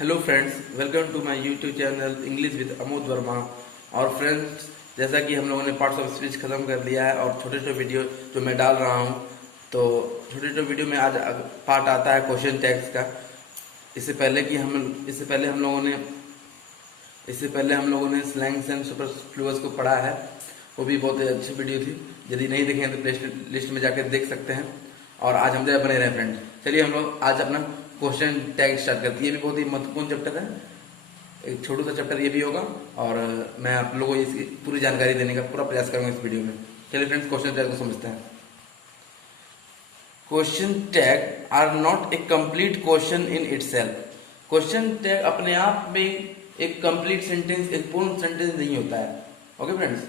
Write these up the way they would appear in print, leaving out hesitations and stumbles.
Hello friends, welcome to my YouTube channel English with Amod Verma. और friends, जैसा कि हम लोगों ने पार्ट्स ऑफ स्पीच खत्म कर लिया है और छोटे छोटे वीडियो जो मैं डाल रहा हूं, तो छोटे छोटे वीडियो में आज पार्ट आता है क्वेश्चन टैग्स का। इससे पहले हम लोगों ने स्लैंग्स एंड सुपरफ्लूअस को पढ़ा है। वो भी बहुत अच्छी वीडियो थी। यदि नहीं देखे हैं तो प्ले लिस्ट में जाकर देख सकते हैं। और आज हम जरा बने रहे फ्रेंड। चलिए हम लोग आज अपना क्वेश्चन टैग स्टार्ट करते हैं। ये भी बहुत ही महत्वपूर्ण चैप्टर है, एक छोटा सा चैप्टर ये भी होगा और मैं आप लोगों को इसकी पूरी जानकारी देने का पूरा प्रयास करूंगा इस वीडियो में। चलिए फ्रेंड्स, क्वेश्चन टैग को समझते हैं। Question tag are not a complete question in itself. Question tag अपने आप में एक कंप्लीट सेंटेंस, एक पूर्ण सेंटेंस नहीं होता है। ओके फ्रेंड्स,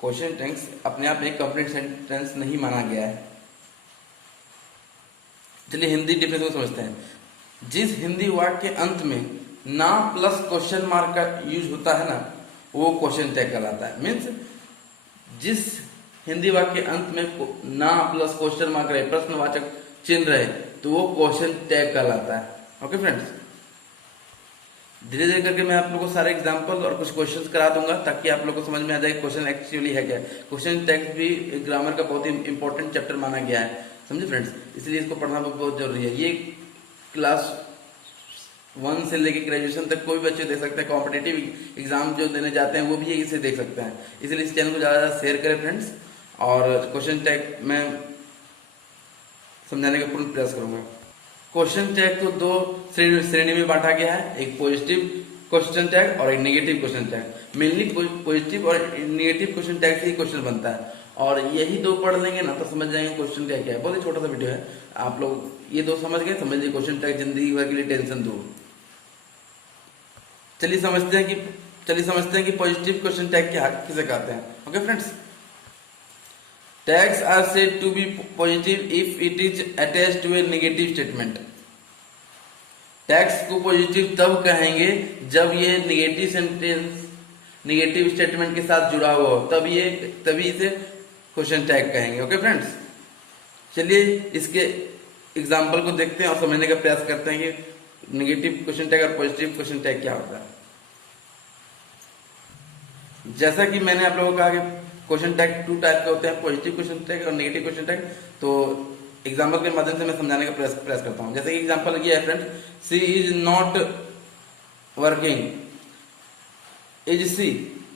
क्वेश्चन टैग्स अपने आप में एक कंप्लीट सेंटेंस नहीं माना गया है। चलिए हिंदी डिफरेंस को समझते हैं। जिस हिंदी वर्ड के अंत में ना प्लस क्वेश्चन मार्क का यूज होता है ना, वो क्वेश्चन टैग कहलाता है। मीन्स जिस हिंदी वाक्य के अंत में ना प्लस क्वेश्चन मार्क रहे, प्रश्नवाचक चिन्ह रहे, तो वो क्वेश्चन टैग कहलाता है। ओके फ्रेंड्स, धीरे धीरे करके मैं आप लोगों को सारे एग्जांपल और कुछ क्वेश्चंस करा दूंगा ताकि आप लोगों को समझ में आ जाए क्वेश्चन एक्चुअली है क्या। क्वेश्चन टैग भी ग्रामर का बहुत ही इंपॉर्टेंट चैप्टर माना गया है, समझे फ्रेंड्स। इसलिए इसको पढ़ना बहुत जरूरी है। ये क्लास 1 से लेकर ग्रेजुएशन तक कोई भी बच्चे देख सकते हैं। कॉम्पिटेटिव एग्जाम जो देने जाते हैं वो भी इसे देख सकते हैं। इसलिए इस चैनल को ज़्यादा शेयर करें फ्रेंड्स। और क्वेश्चन टैग मैं समझाने का पूर्ण प्रयास करूंगा। क्वेश्चन टैग को दो श्रेणी में बांटा गया है, एक पॉजिटिव क्वेश्चन टैग और एक negative question tag. Mainly positive और नेगेटिव क्वेश्चन टैग से ही क्वेश्चन बनता है। और यही दो पढ़ लेंगे ना तो समझ जाएंगे क्वेश्चन टैग क्या है। बहुत ही छोटा सा वीडियो है, आप लोग ये दो समझ गए, समझ लीजिए क्वेश्चन टैग जिंदगी भर के लिए टेंशन दूर। चलिए समझते हैं कि पॉजिटिव क्वेश्चन टैग क्या किसे कहते हैं। Okay friends, tags are said to be positive if it is attached to a negative statement. Tags को पॉजिटिव तब कहेंगे जब ये नेगेटिव स्टेटमेंट के साथ जुड़ा हुआ हो, तभी इसे क्वेश्चन टैग कहेंगे। ओके फ्रेंड्स, चलिए इसके एग्जाम्पल को देखते हैं और समझने का प्रयास करते हैं कि नेगेटिव क्वेश्चन टैग और पॉजिटिव क्वेश्चन टैग क्या होता है। जैसा कि मैंने आप लोगों को कहा कि क्वेश्चन टैग 2 टाइप के होते हैं, पॉजिटिव क्वेश्चन टैग और नेगेटिव क्वेश्चन टैग। तो एग्जाम्पल के माध्यम से मैं समझाने का प्रयास करता हूं। जैसे कि एग्जाम्पल ये है friend, she is not working. Is she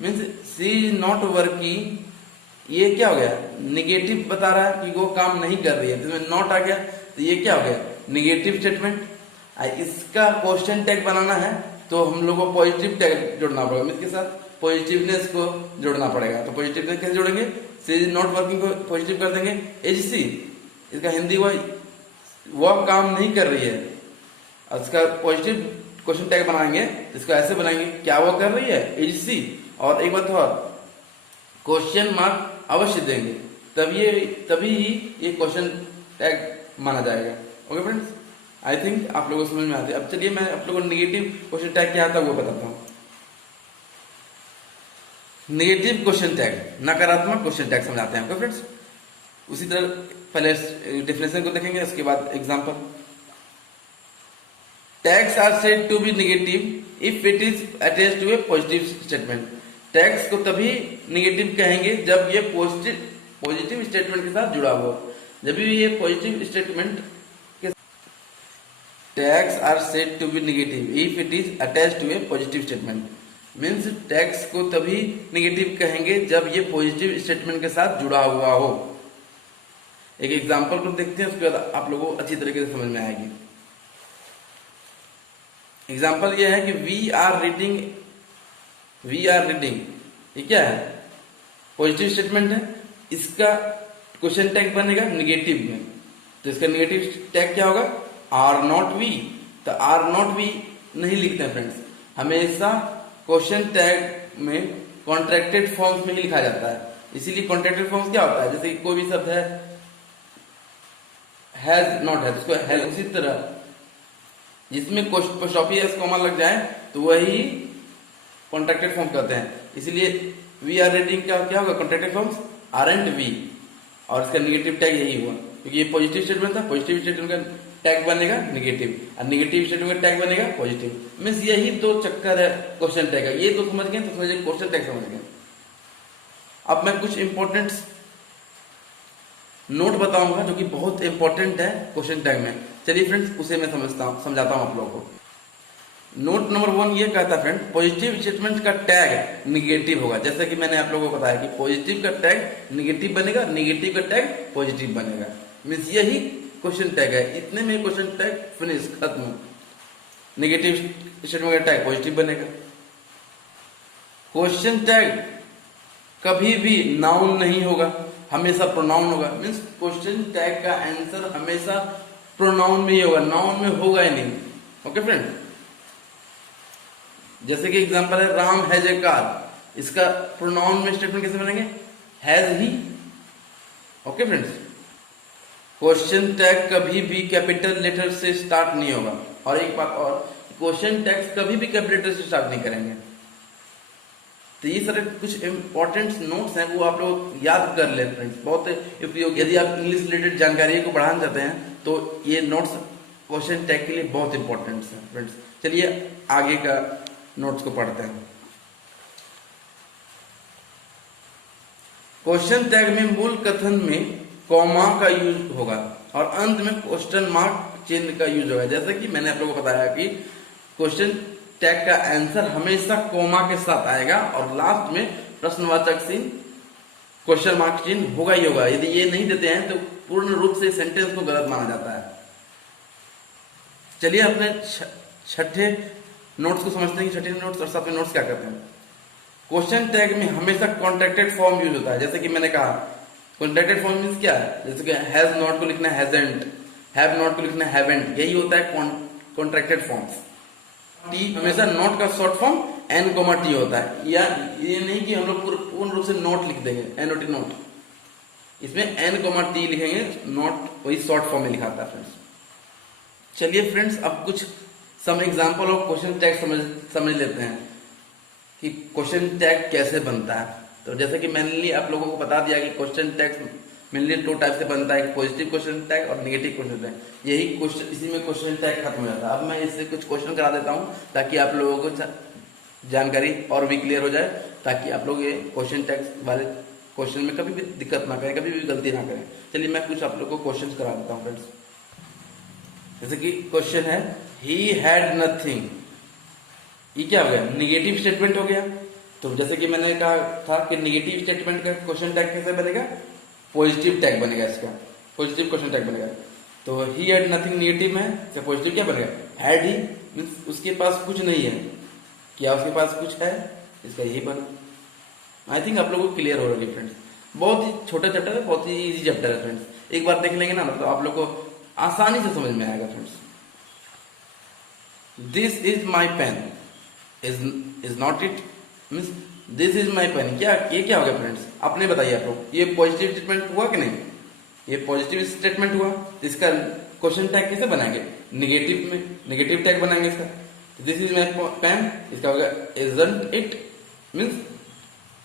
means she is not working, ये क्या हो गया, नेगेटिव बता रहा है कि वो काम नहीं कर रही है, तो इसमें नॉट आ गया, तो ये क्या हो गया, नेगेटिव स्टेटमेंट। इसका क्वेश्चन टैग बनाना है तो हम लोग को पॉजिटिव टैग जोड़ना पड़ेगा, इसके साथ पॉजिटिवनेस को जोड़ना पड़ेगा। तो पॉजिटिवनेस कैसे जोड़ेंगे, सी इज नॉट वर्किंग को पॉजिटिव कर देंगे, एज सी, इसका हिंदी वह काम नहीं कर रही है, इसका पॉजिटिव क्वेश्चन टैग बनाएंगे, इसको ऐसे बनाएंगे, क्या वो कर रही है, एज सी। और एक बात और, क्वेश्चन मार्क अवश्य देंगे, तभी ही ये क्वेश्चन टैग माना जाएगा। ओके फ्रेंड्स, आई थिंक आप लोगों को समझ में आती है। अब चलिए मैं आप लोगों को नेगेटिव क्वेश्चन टैग क्या आता है वो बताता हूँ। नेगेटिव क्वेश्चन टैग, नकारात्मक क्वेश्चन टैग समझाते हैं। ओके फ्रेंड्स, उसी तरह पहले डेफिनेशन को देखेंगे, उसके बाद example. Tags are said to be negative if it is attached to a positive statement. Tags को तभी नेगेटिव कहेंगे जब ये पॉजिटिव स्टेटमेंट के साथ जुड़ा हुआ। जब भी ये पॉजिटिव स्टेटमेंट के tags are said to be negative if it is attached to a positive statement. Means tags को तभी नेगेटिव कहेंगे जब ये पॉजिटिव स्टेटमेंट के साथ जुड़ा हुआ हो। एक एग्जांपल को देखते हैं, उसके बाद आप लोगों को अच्छी तरीके से समझ में आएगी। एग्जांपल ये है कि वी आर रीडिंग, ये क्या है, पॉजिटिव स्टेटमेंट है, इसका क्वेश्चन टैग बनेगा नेगेटिव में, तो इसका नेगेटिव टैग क्या होगा, आर नॉट वी। तो आर नॉट वी नहीं लिखते हैं फ्रेंड्स, हमेशा क्वेश्चन टैग में कॉन्ट्रैक्टेड फॉर्म्स में ही लिखा जाता है। इसीलिए कॉन्ट्रैक्टेड फॉर्म्स क्या होता है, जैसे कि कोई भी शब्द है, हैज नॉट हैज, उसको हैज, उसी तरह जिसमें पोस्टॉफी एस कॉमा लग जाए तो वही कॉन्ट्रैक्टेड फॉर्म कहते हैं। इसीलिए वी आर रीडिंग का क्या होगा, contracted forms are and we, और इसका नेगेटिव टैग यही हुआ क्योंकि ये पॉजिटिव स्टेटमेंट था। पॉजिटिव स्टेटमेंट का टैग बनेगा निगेटिव, और निगेटिव स्टेटमेंट का टैग बनेगा पॉजिटिव। मीन्स यही दो चक्कर है क्वेश्चन टैग का। ये तो समझ गए, तो समझिए क्वेश्चन टैग समझ गए। अब मैं कुछ इंपॉर्टेंट नोट बताऊंगा जो कि बहुत इंपॉर्टेंट है क्वेश्चन टैग में। चलिए फ्रेंड्स, उसे मैं समझाता हूं आप लोगों को। नोट नंबर 1 ये कहता है फ्रेंड, पॉजिटिव स्टेटमेंट का टैग निगेटिव होगा। जैसा कि मैंने आप लोगों को बताया कि पॉजिटिव का टैग निगेटिव बनेगा, निगेटिव का टैग पॉजिटिव बनेगा। मीन्स यही क्वेश्चन टैग है। इतने में क्वेश्चन टैग फिनिश, खत्म। निगेटिव स्टेटमेंट का टैग पॉजिटिव बनेगा। क्वेश्चन टैग कभी भी नाउन नहीं होगा, हमेशा प्रोनाउन होगा। मीन्स क्वेश्चन टैग का आंसर हमेशा प्रोनाउन में ही होगा, नाउन में होगा ही नहीं। ओके फ्रेंड, जैसे कि एग्जांपल है राम हैज ए कार, इसका प्रोनाउन में स्टेटमेंट कैसे बनेंगे? Has he. Okay friends, question tag कभी भी कैपिटल लेटर से स्टार्ट नहीं होगा। और एक बात और, क्वेश्चन टैग कभी भी कैपिटल लेटर से स्टार्ट नहीं करेंगे। तो ये सारे कुछ इंपॉर्टेंट नोट्स हैं, वो आप लोग याद कर ले फ्रेंड्स, बहुत उपयोगी। यदि आप इंग्लिश रिलेटेड जानकारी को बढ़ाना चाहते हैं तो ये नोट्स क्वेश्चन टैग के लिए बहुत इंपॉर्टेंट है फ्रेंड्स। चलिए आगे का नोट्स को पढ़ते हैं। क्वेश्चन टैग में मूल कथन में कॉमा का यूज होगा और अंत में क्वेश्चन मार्क चिन्ह का यूज होगा। जैसे कि मैंने आप लोगों को बताया कि क्वेश्चन टैग का आंसर हमेशा कॉमा के साथ आएगा और लास्ट में प्रश्नवाचक चिन्ह, क्वेश्चन मार्क चिन्ह होगा ही होगा। यदि ये नहीं देते हैं तो पूर्ण रूप से सेंटेंस को गलत माना जाता है। चलिए अपने छठे नोट्स को समझते हैं कि छठे नोट्स और सातवें नोट्स क्या करते हैं। क्वेश्चन टैग में हमेशा कॉन्ट्रैक्टेड फॉर्म यूज होता है। जैसे कि मैंने कहा कॉन्ट्रैक्टेड फॉर्म मीन्स क्या है? जैसे कि हैज नॉट को लिखना है हैजंट, हैव नॉट को लिखना है हैवेंट, यही होता है कॉन्ट्रैक्टेड फॉर्म्स। टी हमेशा नॉट का short form N comma T होता है। या ये नहीं कि हम लोग पूर्ण रूप से नोट लिख देंगे, एनओटी नोट, इसमें एन कोमा टी लिखेंगे, नॉट वही शॉर्ट फॉर्म में लिखा था फ्रेंड्स। चलिए फ्रेंड्स, अब कुछ some example of question tag समझ लेते हैं कि क्वेश्चन टैग कैसे बनता है। तो जैसे कि मैंने आप लोगों को बता दिया कि क्वेश्चन टैग मेनली 2 टाइप से बनता है, पॉजिटिव क्वेश्चन टैग और नेगेटिव क्वेश्चन टैग। यही क्वेश्चन, इसी में क्वेश्चन टैग खत्म हो जाता है। अब मैं इससे कुछ क्वेश्चन करा देता हूं ताकि आप लोगों को जानकारी और भी क्लियर हो जाए, ताकि आप लोग ये क्वेश्चन टैग वाले क्वेश्चन में कभी भी दिक्कत ना करें, कभी भी गलती ना करें। चलिए मैं कुछ आप लोग को क्वेश्चन करा देता हूँ फ्रेंड्स। जैसे कि क्वेश्चन है ही हैड नथिंग, ये क्या हो गया? निगेटिव स्टेटमेंट हो गया। तो जैसे कि मैंने कहा था कि निगेटिव स्टेटमेंट का क्वेश्चन टैग कैसे बनेगा? पॉजिटिव टैग बनेगा, इसका पॉजिटिव क्वेश्चन टैग बनेगा। तो ही हैड नथिंग निगेटिव में, क्या पॉजिटिव क्या बनेगा? हैड ही, मींस उसके पास कुछ नहीं है। क्या उसके पास कुछ है? इसका यही बना। आई थिंक आप लोगों को क्लियर हो रही है फ्रेंड्स। बहुत ही छोटा चैप्टर है, बहुत ही इजी चैप्टर है फ्रेंड्स। एक बार देख लेंगे ना तो आप लोग को आसानी से समझ में आएगा friends. This is my pen, is not it, means this is my pen, क्या ये क्या हो गया फ्रेंड्स? अपने बताइए आप लोग, ये पॉजिटिव स्टेटमेंट हुआ कि नहीं? ये पॉजिटिव स्टेटमेंट हुआ, तो इसका क्वेश्चन टैग कैसे बनाएंगे? निगेटिव में निगेटिव टैग बनाएंगे इसका। दिस इज माई पेन, इसका होगा इजंट इट, मीन्स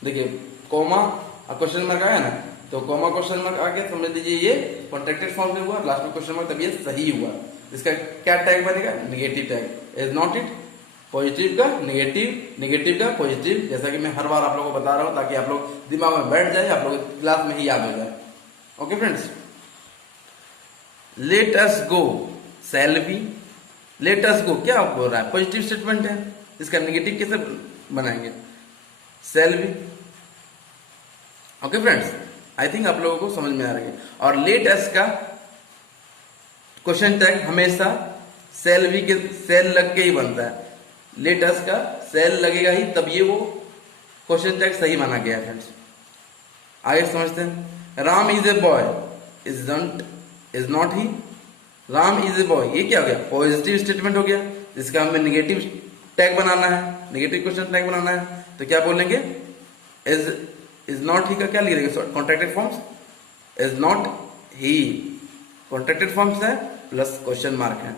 देखिए कॉमा और क्वेश्चन मार्क आया ना, तो कॉमा क्वेश्चन मार्क आके समझ लीजिए ये कॉन्ट्रैक्टेड फॉर्म में हुआ, लास्ट में क्वेश्चन मार्क, तब ये सही हुआ। इसका क्या टैग बनेगा? Negative tag. Is not it, positive का निगेटिव, निगेटिव का पॉजिटिव। जैसा कि मैं हर बार आप लोगों को बता रहा हूं ताकि आप लोग दिमाग में बैठ जाए, आप लोग क्लास में ही याद हो जाए। Okay friends, let us go, shall be, let us go क्या बोल रहा है? पॉजिटिव स्टेटमेंट है, इसका निगेटिव कैसे बनाएंगे? Shall be. Okay friends, I think आप लोगों को समझ में आ रही है। और लेट अस का क्वेश्चन टैग हमेशा शैल बी के शैल लग के ही बनता है। लेट अस का शैल लगेगा ही, तब ये वो क्वेश्चन टैग सही माना गया है फ्रेंड्स। आगे समझते हैं। Ram is a boy, is not he, Ram is a boy, ये क्या हो गया? पॉजिटिव स्टेटमेंट हो गया, इसका हमें निगेटिव टैग बनाना है, निगेटिव क्वेश्चन टैग बनाना है। तो क्या बोलेंगे? इज नॉट ही का क्या लिख देंगे? Contracted forms, is not he contracted forms है प्लस क्वेश्चन मार्क है।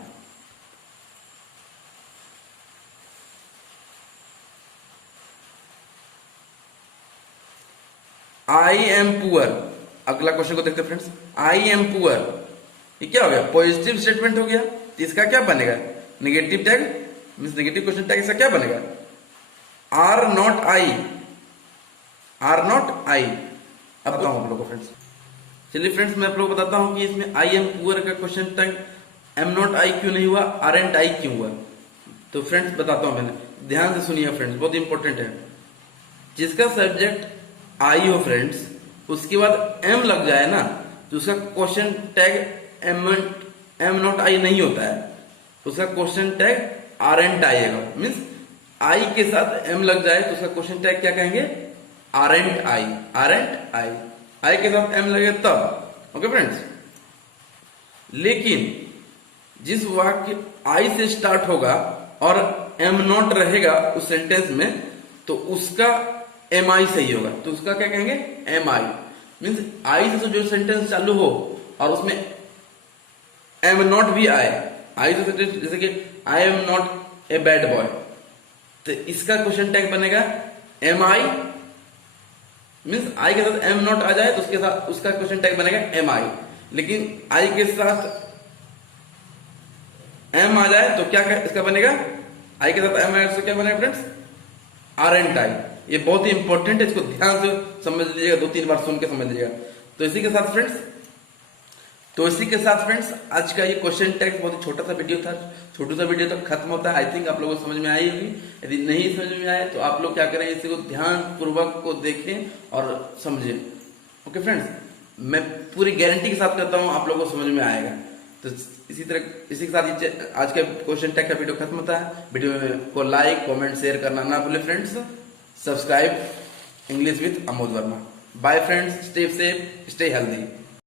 आई एम पुअर, अगला क्वेश्चन को देखते हैं फ्रेंड्स। आई एम पुअर, ये क्या हो गया, पॉजिटिव स्टेटमेंट हो गया। तो इसका क्या बनेगा, negative tag means negative question tag, इसका क्या बनेगा, are not I, are not I. अब बताऊं आप लोगों को फ्रेंड्स, चलिए फ्रेंड्स मैं आप लोगों को बताता हूं कि इसमें आई एम पुअर का question tag am not I क्यों नहीं हुआ, आर एंड आई क्यों हुआ। तो फ्रेंड्स बताता हूं, मैंने ध्यान से सुनिए फ्रेंड्स, बहुत इंपॉर्टेंट है। जिसका सब्जेक्ट आई हो फ्रेंड्स, उसके बाद एम लग जाए ना, तो उसका question tag am not I नहीं होता है, उसका क्वेश्चन टैग आर एंड आएगा। मीन्स आई के साथ एम लग जाए तो उसका क्वेश्चन टैग क्या कहेंगे, are and I, are and I, I के साथ एम लगे तब। ओके फ्रेंड्स, लेकिन जिस वाक्य आई से स्टार्ट होगा और एम नॉट रहेगा उस सेंटेंस में, तो उसका एम आई सही होगा। तो उसका क्या कहेंगे, एम आई। मीन्स आई से जो सेंटेंस चालू हो और उसमें एम नॉट भी आए, आई से जैसे कि I am not a bad boy, तो इसका क्वेश्चन टैग बनेगा एम आई। मीन्स आई के साथ एम नॉट आ जाए तो उसके साथ उसका क्वेश्चन टैग बनेगा एम आई। लेकिन आई के साथ एम आ जाए तो क्या इसका बनेगा, आई के साथ एम आए तो क्या बनेगा फ्रेंड्स, आर एंड आई। ये बहुत ही इंपॉर्टेंट है, इसको ध्यान से समझ लीजिएगा, 2-3 बार सुन के समझ लीजिएगा। तो इसी के साथ फ्रेंड्स आज का ये क्वेश्चन टैग बहुत ही छोटा सा वीडियो था, छोटा सा वीडियो तो खत्म होता है। आई थिंक आप लोगों को समझ में आई होगी। यदि नहीं समझ में आए तो आप लोग क्या करें, इसी को ध्यान पूर्वक को देखें और समझें। ओके फ्रेंड्स, मैं पूरी गारंटी के साथ कहता हूं आप लोगों को समझ में आएगा। तो इसी के साथ आज का क्वेश्चन टैग का वीडियो खत्म होता है। वीडियो को लाइक, कमेंट, शेयर करना ना भूले friends. Subscribe English with Amod Verma. Bye friends, stay safe, stay healthy.